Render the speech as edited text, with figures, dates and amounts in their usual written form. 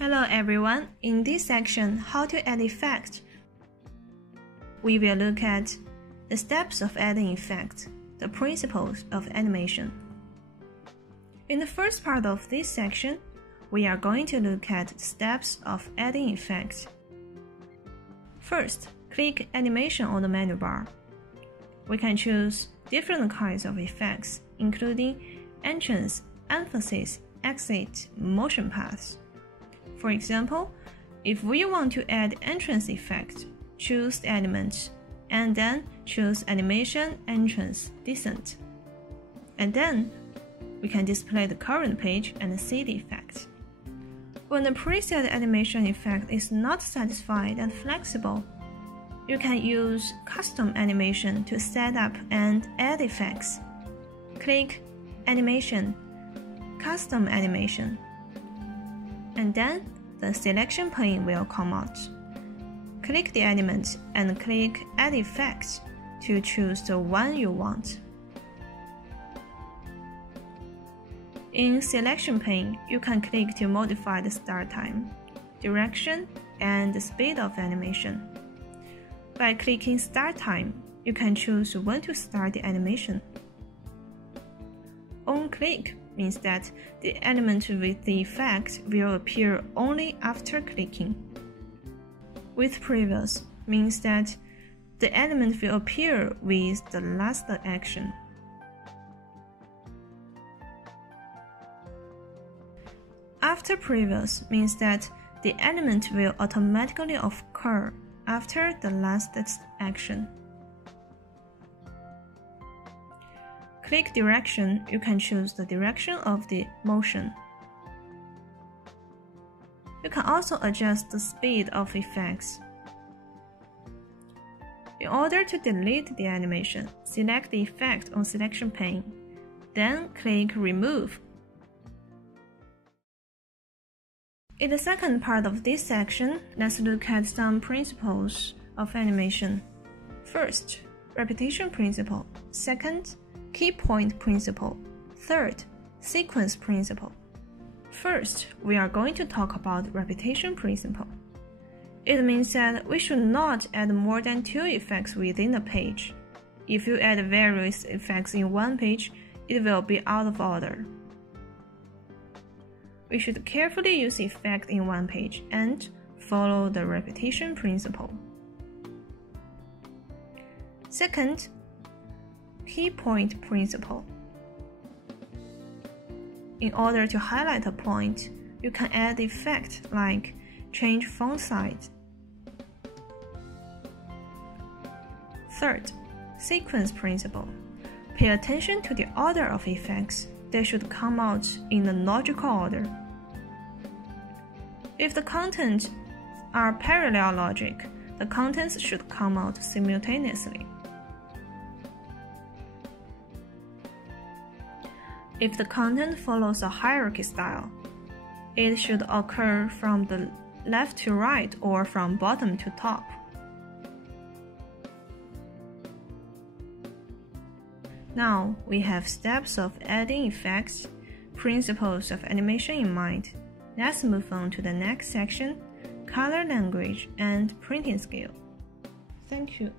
Hello everyone, in this section, how to add effect, we will look at the steps of adding effect, the principles of animation. In the first part of this section, we are going to look at the steps of adding effect. First, click Animation on the menu bar. We can choose different kinds of effects, including entrance, emphasis, exit, motion paths. For example, if we want to add entrance effect, choose the element, and then choose Animation, Entrance, Descent. And then, we can display the current page and see the effect. When the preset animation effect is not satisfied and flexible, you can use Custom Animation to set up and add effects. Click Animation, Custom Animation, and then the selection pane will come out. Click the element and click Add Effects to choose the one you want. In Selection pane, you can click to modify the start time, direction, and the speed of animation. By clicking Start Time, you can choose when to start the animation. On click means that the element with the effect will appear only after clicking. With previous means that the element will appear with the last action. After previous means that the element will automatically occur after the last action. Click Direction, you can choose the direction of the motion. You can also adjust the speed of effects. In order to delete the animation, select the effect on Selection pane, then click Remove. In the second part of this section, let's look at some principles of animation. First, repetition principle. Second, key point principle. Third, sequence principle. First, we are going to talk about repetition principle. It means that we should not add more than 2 effects within a page. If you add various effects in one page, it will be out of order. We should carefully use effect in one page and follow the repetition principle. Second, key point principle. In order to highlight a point, you can add effect like change font size. Third, sequence principle. Pay attention to the order of effects. They should come out in a logical order. If the contents are parallel logic, the contents should come out simultaneously. If the content follows a hierarchy style, it should occur from the left to right or from bottom to top. Now we have steps of adding effects, principles of animation in mind. Let's move on to the next section, color language and printing skill. Thank you.